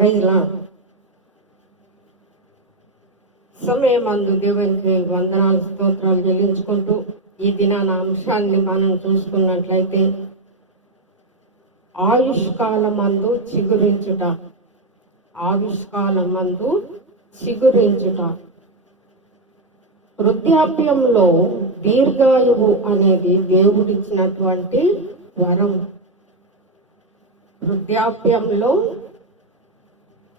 ప్రైజ్లా సమయమందు దేవునికి వందనాలు స్తోత్రాలు చెల్లించుకుంటూ ఈ దినాన అంశాన్ని మనం చూసుకున్నట్లయితే ఆయుష్కాలమందు చిగురించుట ఆయుష్కాలమందు చిగురించుట వృద్ధాప్యంలో దీర్ఘాయువు అనేది దేవుడిచ్చినటువంటి వరం వృద్ధాప్యంలో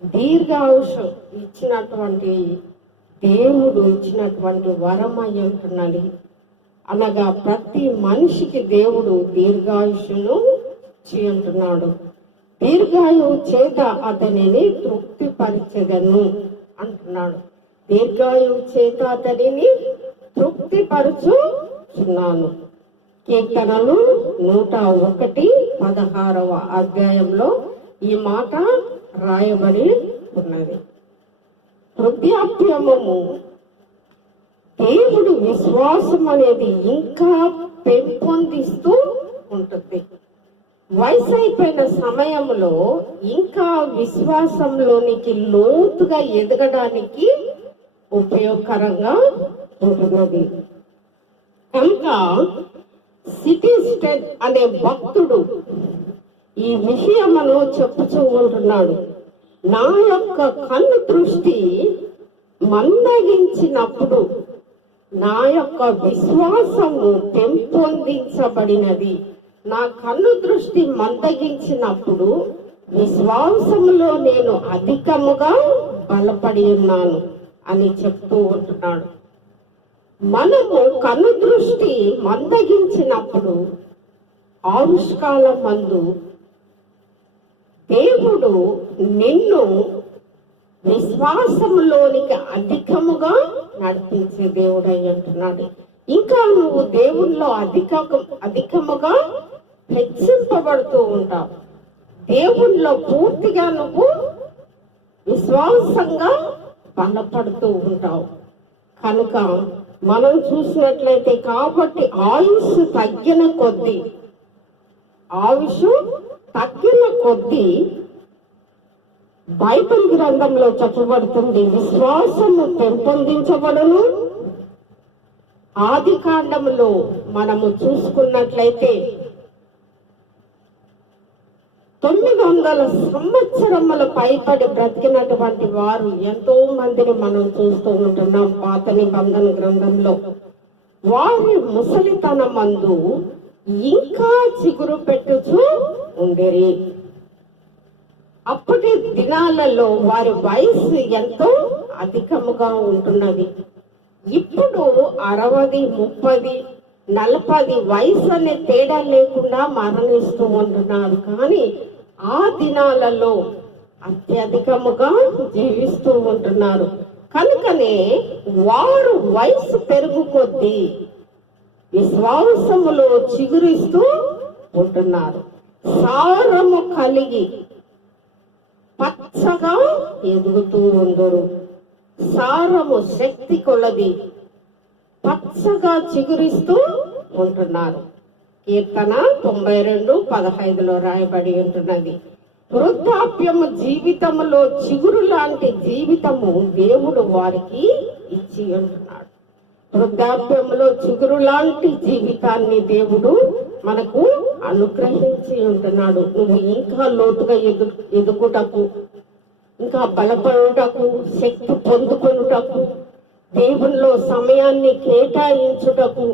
దీర్ఘాయుషం ఇచ్చినటువంటి దేవుడు ఇచ్చినటువంటి వరం అయి ఉంటున్నది. అనగా ప్రతి మనిషికి దేవుడు దీర్ఘాయుషును చేయుంటున్నాడు దీర్ఘాయువు చేత అతనిని తృప్తిపరచదను అంటున్నాడు. దీర్ఘాయువు చేత అతనిని తృప్తిపరచుచున్నాను. కీర్తనలు నూట ఒకటి పదహారవ అధ్యాయంలో ఈ మాట రాయబడి ఉన్నది. వృద్ధాప్యమము దేవుడు విశ్వాసం అనేది ఇంకా పెంపొందిస్తూ ఉంటుంది. వయసు అయిపోయిన సమయంలో ఇంకా విశ్వాసంలోనికి లోతుగా ఎదగడానికి ఉపయోగకరంగా ఉంటున్నది కనుక సిటీ స్టెట్ అనే భక్తుడు ఈ విషయమును చెప్పుచూ ఉంటున్నాడు. నా యొక్క కన్ను దృష్టి మందగించినప్పుడు నా యొక్క విశ్వాసము పెంపొందించబడినది. నా కన్ను దృష్టి మందగించినప్పుడు విశ్వాసములో నేను అధికముగా బలపడి ఉన్నాను అని చెప్తూ ఉంటున్నాడు. మనము కన్ను దృష్టి మందగించినప్పుడు ఆవిష్కాలం మందు దేవుడు నిన్ను విశ్వాసంలోనికి అధికముగా నడిపించే దేవుడై అంటున్నాడు. ఇంకా నువ్వు దేవుల్లో అధిక అధికముగా హెచ్చింపబడుతూ ఉంటావు. దేవుల్లో పూర్తిగా నువ్వు విశ్వాసంగా బలపడుతూ ఉంటావు. కనుక మనం చూసినట్లయితే కాబట్టి ఆయుష్ తగ్గిన కొద్దీ ఆయుష్ తగ్గిన కొద్దీ బైబిల్ గ్రంథంలో చెప్పబడుతుంది విశ్వాసము పెంపొందించబడును. ఆది కాండంలో మనము చూసుకున్నట్లయితే తొమ్మిది వందల సంవత్సరముల పైపడి బ్రతికినటువంటి వారు ఎంతో మందిని మనం చూస్తూ ఉంటున్నాం పాత నిబంధన గ్రంథంలో. వారి ముసలితనం మందు ఇంకా చిగురు పెట్టుచూ ఉండేరి. అప్పటి దినాలలో వారి వయసు ఎంతో అధికముగా ఉంటున్నది. ఇప్పుడు అరవది ముప్పది నలపది వయసు అనే తేడా లేకుండా మరణిస్తూ ఉంటున్నారు. కానీ ఆ దినాలలో అత్యధికముగా జీవిస్తూ ఉంటున్నారు. కనుకనే వారు వయసు పెరుగు కొద్దీ విశ్వాసములో చిగురిస్తూ ఉంటున్నారు. సారము కలిగి పచ్చగా ఎదుగుతూ ఉందరు సారము శక్తి కొలది పచ్చగా చిగురిస్తూ ఉంటున్నారు. కీర్తన తొంభై రెండు పదహైదులో రాయబడి ఉంటున్నది. వృద్ధాప్యము జీవితములో చిగురు లాంటి జీవితము దేవుడు వారికి ఇచ్చి ఉంటున్నాడు. వృద్ధాప్యంలో చిగురు లాంటి జీవితాన్ని దేవుడు మనకు అనుగ్రహించి ఉంటున్నాడు. నువ్వు ఇంకా లోతుగా ఎదు ఎదుగుటకు ఇంకా బలపడుటకు శక్తి పొందుకొనుటకు దేవునిలో సమయాన్ని కేటాయించుటకు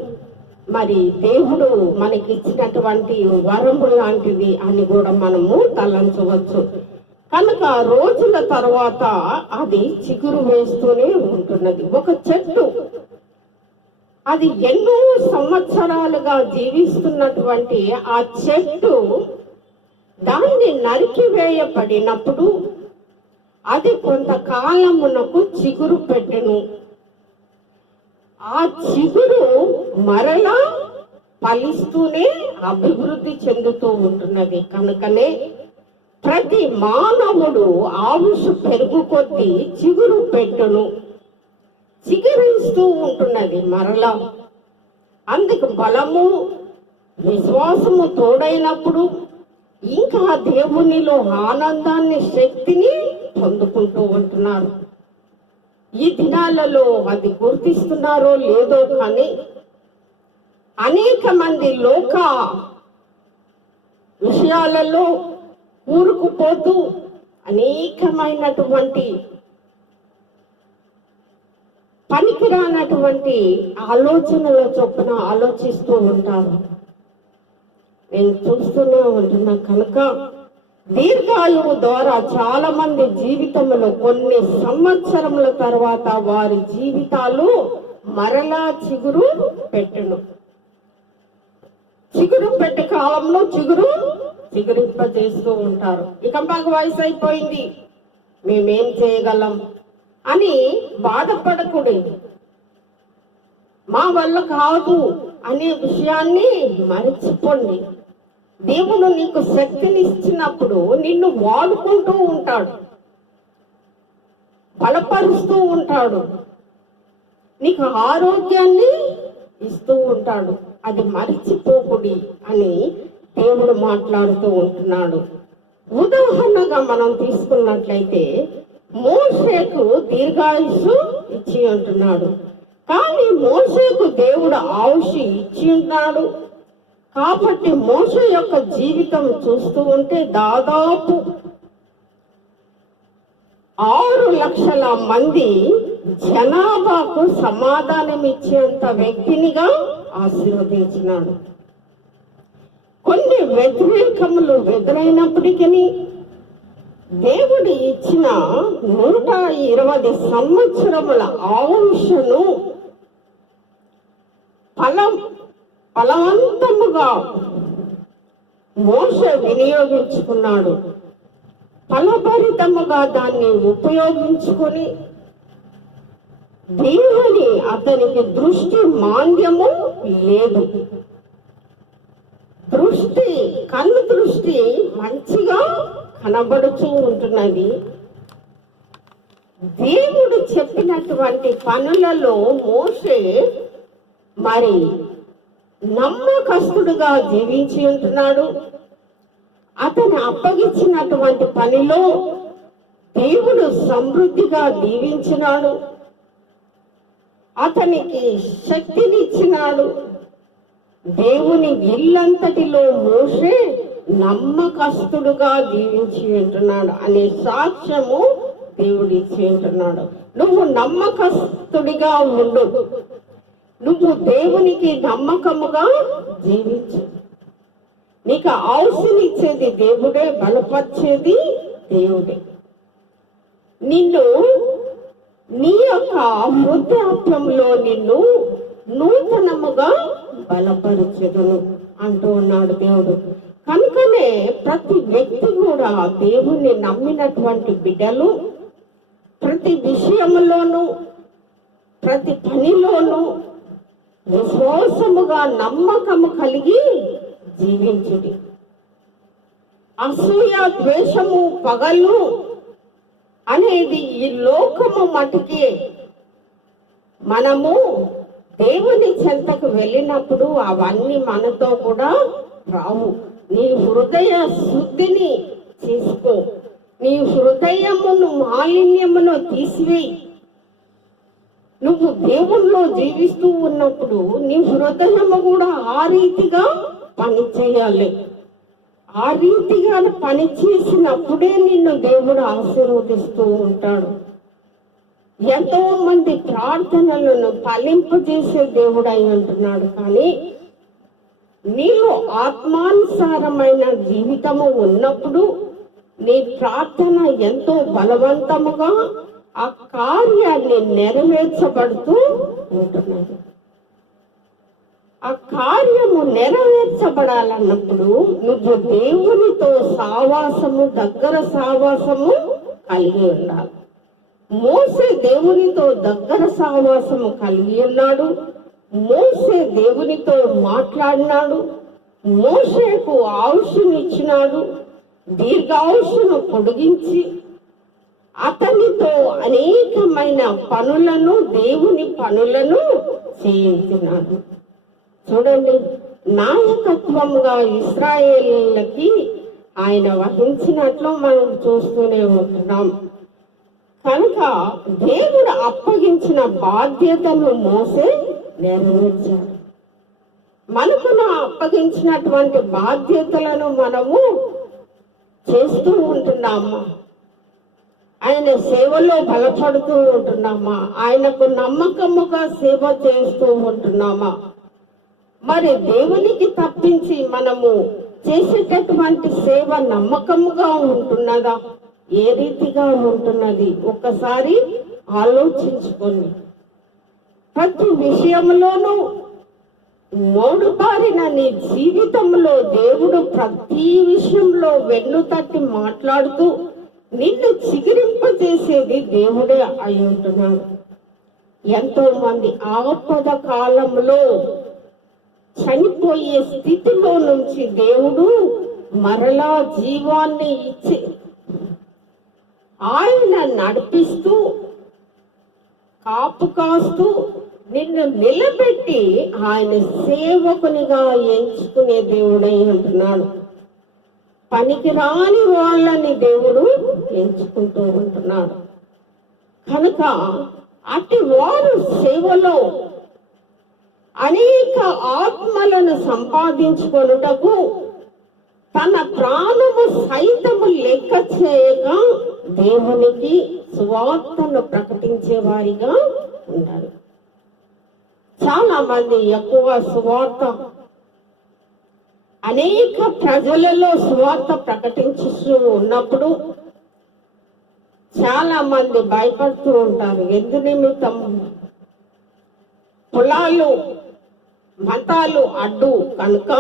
మరి దేవుడు మనకి ఇచ్చినటువంటి వరము లాంటిది అని కూడా మనము తలంచవచ్చు. కనుక రోజుల తర్వాత అది చిగురు వేస్తూనే ఉంటున్నది. ఒక చెట్టు అది ఎన్నో సంవత్సరాలుగా జీవిస్తున్నటువంటి ఆ చెట్టు దాన్ని నరికివేయబడినప్పుడు అది కొంతకాలమునకు చిగురు పెట్టెను. ఆ చిగురు మరలా ఫలిస్తూనే అభివృద్ధి చెందుతూ ఉంటున్నది. కనుకనే ప్రతి మానవుడు ఆవుషు పెరుగు కొద్దీ చిగురు పెట్టును. చిగురిస్తూ ఉంటున్నది మరలా. అందుకు బలము విశ్వాసము తోడైనప్పుడు ఇంకా దేవునిలో ఆనందాన్ని శక్తిని పొందుకుంటూ ఉంటున్నారు. ఈ దినాలలో అది గుర్తిస్తున్నారో లేదో కానీ అనేక మంది లోక విషయాలలో ఊరుకుపోతూ అనేకమైనటువంటి పనికిరానటువంటి ఆలోచనల చొప్పున ఆలోచిస్తూ ఉంటారు. నేను చూస్తూనే ఉంటున్నా కనుక దీర్ఘాయువు ద్వారా చాలా మంది జీవితంలో కొన్ని సంవత్సరముల తర్వాత వారి జీవితాలు మరలా చిగురు పెట్టును. చిగురు పెట్టే కాలంలో చిగురు చిగురింపజేస్తూ ఉంటారు. ఇక మాకు వయసు అయిపోయింది మేమేం చేయగలం? అని బాధపడకూడదు మా వల్ల కాదు అనే విషయాన్ని మరచిపోండి. దేవుడు నీకు శక్తిని ఇచ్చినప్పుడు నిన్ను వాడుకుంటూ ఉంటాడు. బలపరుస్తూ ఉంటాడు. నీకు ఆరోగ్యాన్ని ఇస్తూ ఉంటాడు. అది మరిచిపోకుడి అని దేవుడు మాట్లాడుతూ ఉంటున్నాడు. ఉదాహరణగా మనం తీసుకున్నట్లయితే మోషేకు దీర్ఘాయుషు ఇచ్చి అంటున్నాడు. కానీ మోషేకు దేవుడు ఆయుష ఇచ్చి ఉన్నాడు కాబట్టి మోష యొక్క జీవితం చూస్తూ ఉంటే దాదాపు ఆరు లక్షల మంది జనాభాకు సమాధానం ఇచ్చేంత వ్యక్తినిగా ఆశీర్వదించినాడు. కొన్ని వ్యతిరేకములు ఎదురైనప్పటికీ దేవుడు ఇచ్చిన నూట ఇరవై సంవత్సరముల ఆయుషను ఫలం ఫలవంతముగా మోస వినియోగించుకున్నాడు. ఫలభరితముగా దాన్ని ఉపయోగించుకొని దేవుని అతనికి దృష్టి మాంద్యము లేదు. దృష్టి కన్ను దృష్టి మంచిగా కనబడుతూ ఉంటున్నది దేవుడు చెప్పినటువంటి పనులలో మోసే మరి నమ్మకస్తుడుగా జీవించి ఉంటున్నాడు. అతను అప్పగించినటువంటి పనిలో దేవుడు సమృద్ధిగా దీవించినాడు అతనికి శక్తినిచ్చినాడు. దేవుని ఇల్లంతటిలో మోసే నమ్మకస్తుడుగా జీవించి ఉంటున్నాడు అనే సాక్ష్యము దేవుడు ఇచ్చి ఉంటున్నాడు నువ్వు నమ్మకస్తుడిగా ఉండు. నువ్వు దేవునికి నమ్మకముగా జీవించు. నీకు ఇచ్చేది దేవుడే బలపరిచేది దేవుడే. నిన్ను నీ యొక్క వృద్ధాప్యంలో నిన్ను నూతనముగా బలపరచదును అంటూ ఉన్నాడు దేవుడు. కనుకనే ప్రతి వ్యక్తి కూడా దేవుణ్ణి నమ్మినటువంటి బిడ్డలు ప్రతి విషయంలోనూ ప్రతి పనిలోనూ విశ్వాసముగా నమ్మకము కలిగి జీవించుడి. అసూయ ద్వేషము పగలు అనేది ఈ లోకము మటుకే మనము దేవుని చెంతకు వెళ్ళినప్పుడు అవన్నీ మనతో కూడా రావు. నీ హృదయ శుద్ధిని చేసుకో. నీ హృదయమును మాలిన్యమును తీసివేయి. నువ్వు దేవుల్లో జీవిస్తూ ఉన్నప్పుడు నీ హృదయము కూడా ఆ రీతిగా పనిచేయాలి ఆ రీతిగా పని చేసినప్పుడే నిన్ను దేవుడు ఆశీర్వదిస్తూ ఉంటాడు. ఎంతో మంది ప్రార్థనలను ఫలింపజేసే దేవుడు అయి ఉంటున్నాడు కానీ నీలో ఆత్మానుసారమైన జీవితము ఉన్నప్పుడు నీ ప్రార్థన ఎంతో బలవంతముగా ఆ కార్యాన్ని నెరవేర్చబడుతూ ఉంటున్నది. ఆ కార్యము నెరవేర్చబడాలన్నప్పుడు నువ్వు దేవునితో సావాసము దగ్గర సావాసము కలిగి ఉండాలి. మోసే దేవునితో దగ్గర సావాసము కలిగి ఉన్నాడు. మోసే దేవునితో మాట్లాడినాడు. మోసేకు ఆయుషునిచ్చినాడు దీర్ఘాయుషును పొడిగించి అతనితో అనేకమైన పనులను దేవుని పనులను చేయించున్నాడు చూడండి నాయకత్వముగా ఇస్రాయేళ్ళకి ఆయన వహించినట్లు మనం చూస్తూనే ఉంటున్నాం. కనుక దేవుడు అప్పగించిన బాధ్యతను మోసే నెరవేర్చాడు మనకు అప్పగించినటువంటి బాధ్యతలను మనము చేస్తూ ఉంటున్నామా? ఆయన సేవలో బలపడుతూ ఉంటున్నామా? ఆయనకు నమ్మకముగా సేవ చేస్తూ ఉంటున్నామా? మరి దేవునికి తప్పించి మనము చేసేటటువంటి సేవ నమ్మకముగా ఉంటున్నదా? ఏ రీతిగా ఉంటున్నది? ఒక్కసారి ఆలోచించుకోండి. ప్రతి విషయంలోనూ మోడుబారిన నీ జీవితంలో దేవుడు ప్రతి విషయంలో వెన్ను తట్టి మాట్లాడుతూ నిన్ను చిగిరింపజేసేది దేవుడే అయి ఉంటున్నాడు. ఎంతో మంది ఆపద కాలంలో చనిపోయే స్థితిలో నుంచి దేవుడు మరలా జీవాన్ని ఇచ్చి ఆయన నడిపిస్తూ కాపు కాస్తూ నిన్ను నిలబెట్టి ఆయన సేవకునిగా ఎంచుకునే దేవుడై ఉంటున్నాడు. పనికిరాని వాళ్ళని దేవుడు ఎంచుకుంటూ ఉంటున్నాడు. కనుక అట్టి వారు సేవలో అనేక ఆత్మలను సంపాదించుకొనుటకు తన ప్రాణము సైతము లెక్క చేయక దేవునికి సువార్తను ప్రకటించేవారిగా ఉన్నారు చాలా మంది ఎక్కువ స్వార్థ అనేక ప్రజలలో స్వార్థ ప్రకటించుతూ ఉన్నప్పుడు చాలా మంది భయపడుతూ ఉంటారు. ఎందు నిమిత్తం కులాలు మతాలు అడ్డు. కనుక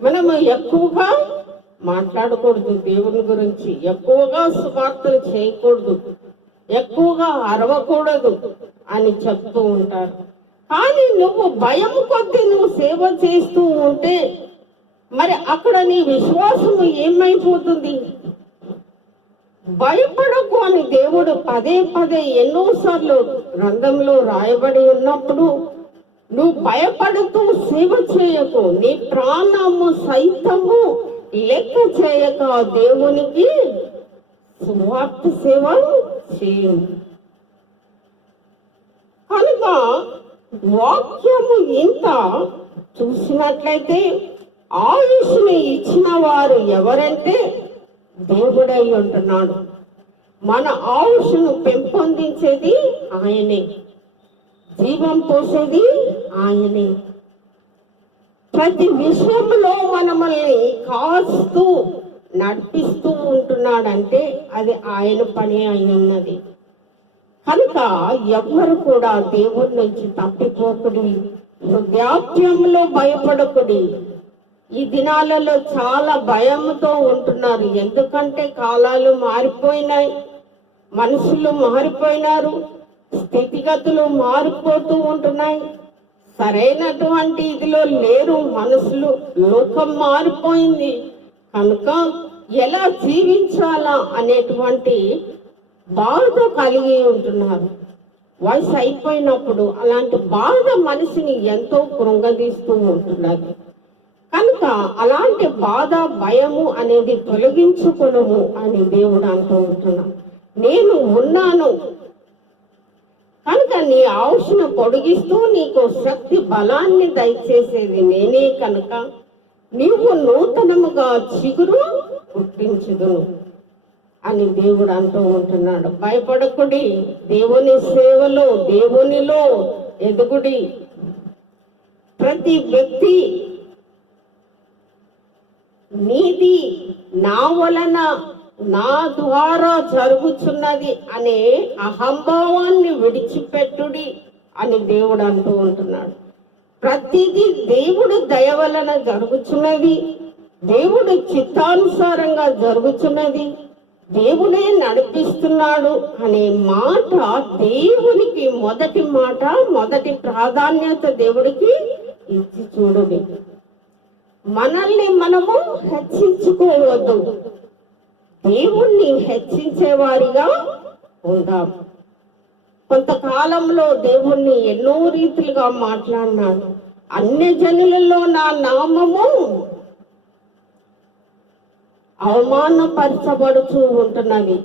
మనము ఎక్కువగా మాట్లాడకూడదు దేవుని గురించి. ఎక్కువగా స్వార్థలు చేయకూడదు. ఎక్కువగా అరవకూడదు అని చెప్తూ ఉంటారు. కానీ నువ్వు భయం కొద్దీ నువ్వు సేవ చేస్తూ ఉంటే మరి అక్కడ నీ విశ్వాసము ఏమైపోతుంది? భయపడకు అని దేవుడు పదే పదే ఎన్నోసార్లు గ్రంథంలో రాయబడి ఉన్నప్పుడు నువ్వు భయపడుతూ సేవ చేయకు నీ ప్రాణము సైతము లెక్క చేయక దేవునికి సువార్త సేవ సీయింగ్ కనుక వాక్యము ఇంత చూసినట్లయితే ఆయుష్ని ఇచ్చిన వారు ఎవరంటే దేవుడై ఉంటున్నాడు. మన ఆయుష్ను పెంపొందించేది ఆయనే. జీవం పోసేది ఆయనే. ప్రతి విషయంలో మనమల్ని కాస్తూ నడిపిస్తూ ఉంటున్నాడంటే అది ఆయన పని అయి ఉన్నది కనుక ఎవ్వరు కూడా దేవుడి నుంచి తప్పిపోకుడి వృద్ధాప్యంలో భయపడకుడి. ఈ దినాలలో చాలా భయంతో ఉంటున్నారు. ఎందుకంటే కాలాలు మారిపోయినాయి మనుషులు మారిపోయినారు స్థితిగతులు మారిపోతూ ఉంటున్నాయి. సరైనటువంటి ఇదిలో లేరు మనుషులు లోకం మారిపోయింది. కనుక ఎలా జీవించాలా అనేటువంటి బాధ కలిగి ఉంటున్నారు. వయసు అయిపోయినప్పుడు అలాంటి బాధ మనిషిని ఎంతో కృంగదీస్తూ ఉంటున్నది. కనుక అలాంటి బాధ భయము అనేది తొలగించుకునము అని దేవుడు అంటూ ఉంటున్నాను నేను ఉన్నాను. కనుక నీ ఆవుషను పొడిగిస్తూ నీకు శక్తి బలాన్ని దయచేసేది నేనే కనుక. నీవు నూతనముగా చిగురు పుట్టించుదు అని దేవుడు అంటూ ఉంటున్నాడు. భయపడకుడి దేవుని సేవలో దేవునిలో ఎదుగుడి. ప్రతి వ్యక్తి నీది నా వలన నా ద్వారా జరుగుతున్నది అనే అహంభావాన్ని విడిచిపెట్టుడి అని దేవుడు అంటూ ఉంటున్నాడు. ప్రతిదీ దేవుడు దయ వలన జరుగుతున్నది దేవుడు చిత్తానుసారంగా జరుగుతున్నది దేవుడే నడిపిస్తున్నాడు అనే మాట దేవునికి మొదటి మాట మొదటి ప్రాధాన్యత దేవుడికి ఇచ్చి చూడండి. మనల్ని మనము హెచ్చించుకోవద్దు. దేవుణ్ణి హెచ్చించేవారిగా ఉందాం. కొంతకాలంలో దేవుణ్ణి ఎన్నో రీతిలుగా మాట్లాడినాడు. అన్ని జనులలో నా నామము అవమానపరచబడుతూ ఉంటున్నది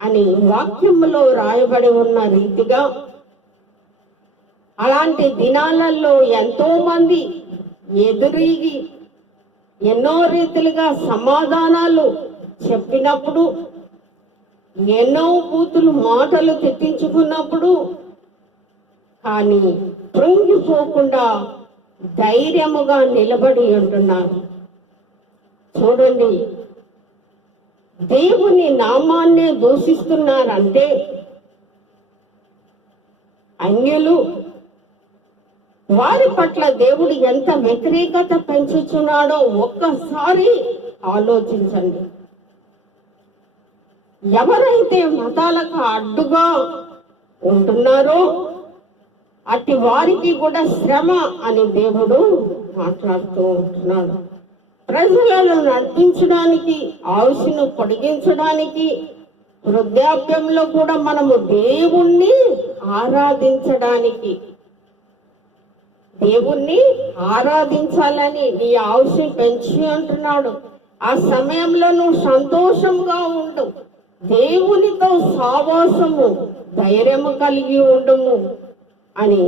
అని వాక్యములో రాయబడి ఉన్న రీతిగా అలాంటి దినాలలో ఎంతో మంది ఎదురీగి ఎన్నో రీతిలుగా సమాధానాలు చెప్పినప్పుడు ఎన్నో కూతులు మాటలు తిట్టించుకున్నప్పుడు కానీ కృంగిపోకుండా ధైర్యముగా నిలబడి ఉంటున్నారు. చూడండి దేవుని నామాన్నే దూషిస్తున్నారంటే అన్యులు వారి పట్ల దేవుడు ఎంత వ్యతిరేకత పెంచుతున్నాడో ఒక్కసారి ఆలోచించండి. ఎవరైతే మతాలకు అడ్డుగా ఉంటున్నారో అట్టి వారికి కూడా శ్రమ అని దేవుడు మాట్లాడుతూ ఉంటున్నాడు. ప్రజలను నడిపించడానికి ఆయుషును పొడిగించడానికి వృద్ధాప్యంలో కూడా మనము దేవుణ్ణి ఆరాధించడానికి దేవుణ్ణి ఆరాధించాలని నీ ఆయుష్ని పెంచి అంటున్నాడు. ఆ సమయంలో నువ్వు సంతోషంగా ఉండు. దేవునితో సావాసము ధైర్యము కలిగి ఉండము అని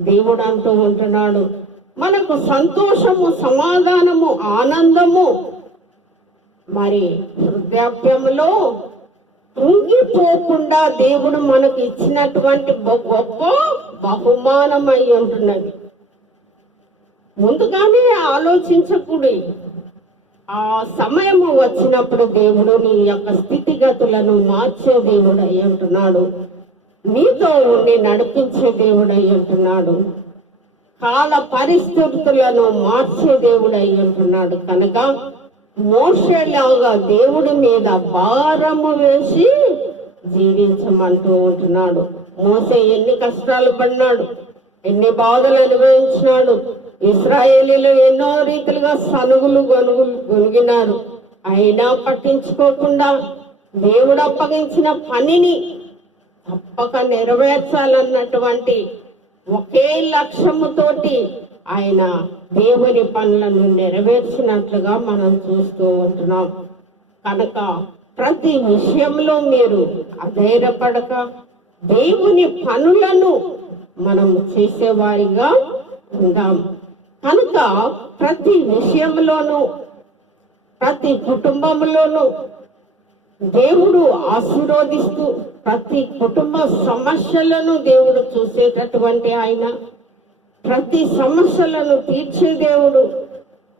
దేవుడు అంటూ ఉంటున్నాడు. మనకు సంతోషము సమాధానము ఆనందము మరి వృద్ధాప్యంలో కృంగిపోకుండా దేవుడు మనకు ఇచ్చినటువంటి గొ- గొప్ప బహుమానమై ఉంటున్నది. ముందుగానే ఆలోచించకూడి ఆ సమయము వచ్చినప్పుడు దేవుడు నీ యొక్క స్థితిగతులను మార్చే దేవుడు అయి ఉంటున్నాడు. నీతో ఉండి నడిపించే దేవుడు అయి ఉంటున్నాడు. కాల పరిస్థితులను మార్చే దేవుడు అయి ఉంటున్నాడు. కనుక మోసలాగా దేవుడి మీద భారము వేసి జీవించమంటూ ఉంటున్నాడు. మోసే ఎన్ని కష్టాలు పడినాడు ఎన్ని బాధలు అనుభవించినాడు ఇస్రాయేలీలు ఎన్నో రీతిలుగా సనుగులు గొనుగులు గొనిగినారు. అయినా పట్టించుకోకుండా దేవుడు అప్పగించిన పనిని తప్పక నెరవేర్చాలన్నటువంటి ఒకే లక్ష్యముతోటి ఆయన దేవుని పనులను నెరవేర్చినట్లుగా మనం చూస్తూ ఉంటున్నాం. కనుక ప్రతి విషయంలో మీరు అధైర్యపడక దేవుని పనులను మనం చేసేవారిగా ఉందాం. కనుక ప్రతి విషయంలోనూ ప్రతి కుటుంబంలోనూ దేవుడు ఆశీర్వదిస్తూ ప్రతి కుటుంబ సమస్యలను దేవుడు చూసేటటువంటి ఆయన. ప్రతి సమస్యలను తీర్చే దేవుడు.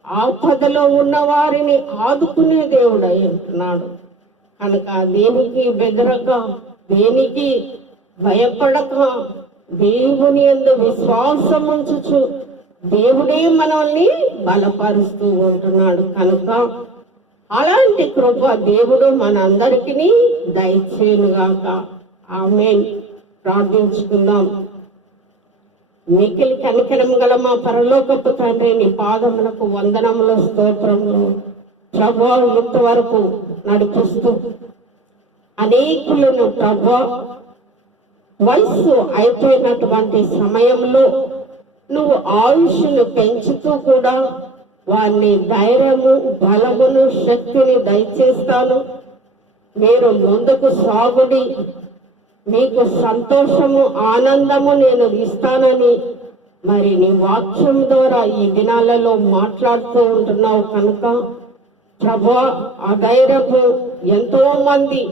ఆపదలో ఉన్న వారిని ఆదుకునే దేవుడు అయి ఉంటున్నాడు. కనుక దేనికి బెదరక దేనికి భయపడక దేవుని ఎందు విశ్వాసం ఉంచుచు దేవుడే మనల్ని బలపరుస్తూ ఉంటున్నాడు. కనుక అలాంటి కృప దేవుడు మనందరికీ దయచేయునుగాక. ఆమె ప్రార్థించుకుందాం. మికిలి కనికరం గల మా పరలోకపు తండ్రి నీ పాదములకు వందనముల స్తోత్రములు. ప్రభా ఇంతవరకు నడిపిస్తూ అనేకులను ప్రభా వయస్సు అయిపోయినటువంటి సమయంలో నువ్వు ఆయుష్ను పెంచుతూ కూడా వారిని ధైర్యము బలమును శక్తిని దయచేస్తాను. మీరు ముందుకు సాగుడి. మీకు సంతోషము ఆనందము నేను ఇస్తానని మరి నీ వాక్యం ద్వారా ఈ దినాలలో మాట్లాడుతూ ఉంటున్నావు కనుక ప్రభా అధైర్యపు ఎంతో మంది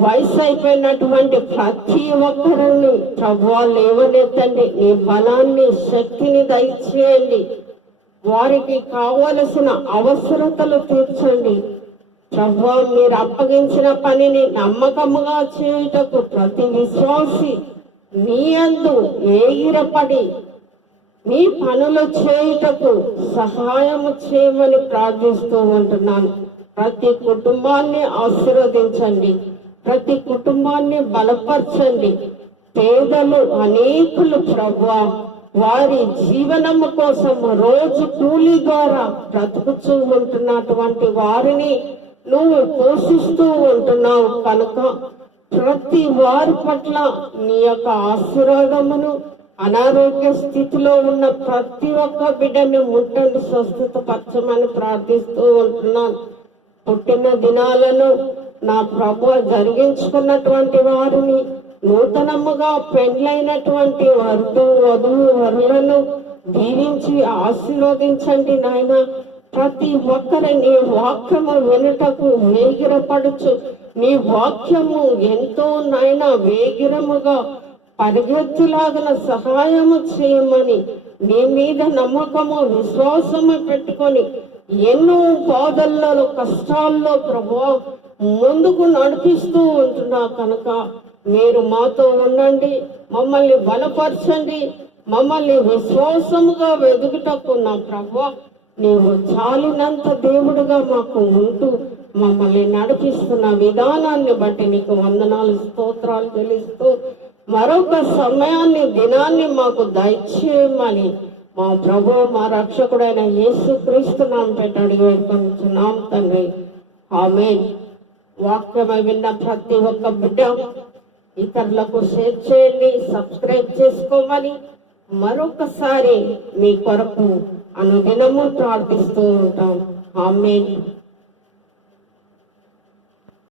వయసు అయిపోయినటువంటి ప్రతి ఒక్కరిని ప్రభా లేవనెత్తండి. నీ బలాన్ని శక్తిని దయచేయండి. వారికి కావలసిన అవసరతలు తీర్చండి. ప్రభా మీరు అప్పగించిన పనిని నమ్మకముగా చేయుటకు ప్రతి విశ్వాసి మీ అందు ఏగిరపడి మీ పనులు చేయుటకు సహాయము చేయమని ప్రార్థిస్తూ ఉంటున్నాను. ప్రతి కుటుంబాన్ని ఆశీర్వదించండి. ప్రతి కుటుంబాన్ని బలపరచండి. పేదలు అనేకులు ప్రభా వారి జీవనము కోసం రోజు కూలి ద్వారా బ్రతుకుతూ ఉంటున్నటువంటి వారిని నువ్వు పోషిస్తూ ఉంటున్నావు కనుక ప్రతి వారి పట్ల నీ యొక్క ఆశీర్వాదమును అనారోగ్య స్థితిలో ఉన్న ప్రతి ఒక్క బిడ్డని ముట్టండి స్వస్థత పరచమని ప్రార్థిస్తూ ఉంటున్నాను. పుట్టిన దినాలను నా ప్రభు జరిగించుకున్నటువంటి వారిని నూతనముగా పెండ్లైనటువంటి వధు వధువు వరులను దీవించి ఆశీర్వదించండి నాయన. ప్రతి ఒక్కరి నీ వాక్యము వినుటకు వేగిరపడుచు. నీ వాక్యము ఎంతో నాయన వేగిరముగా పరిగెత్తులాగిన సహాయము చేయమని నీ మీద నమ్మకము విశ్వాసము పెట్టుకొని ఎన్నో బాధల్లో కష్టాల్లో ప్రభు ముందుకు నడిపిస్తూ ఉంటున్నా కనుక. మీరు మాతో ఉండండి మమ్మల్ని బలపరచండి మమ్మల్ని విశ్వాసముగా వెదుగుటకు నా ప్రభు నీవు చాలినంత దేవుడుగా మాకు ఉంటూ మమ్మల్ని నడిపిస్తున్న విధానాన్ని బట్టి నీకు వందనాలు స్తోత్రాలు తెలుస్తూ మరొక సమయాన్ని దినాన్ని మాకు దయచేయమని మా ప్రభు మా రక్షకుడైన యేసు క్రీస్తు నామ పెట్టి అడిగి వేడుకుంటున్నాం తండ్రి. ఆమె వాక్యమై విన్న ప్రతి ఒక్క బిడ్డ ఇతరులకు షేర్ చేయండి సబ్స్క్రైబ్ చేసుకోమని మరొకసారి మీ కొరకు అనుదినము ప్రార్థిస్తూ ఉంటాం. ఆమె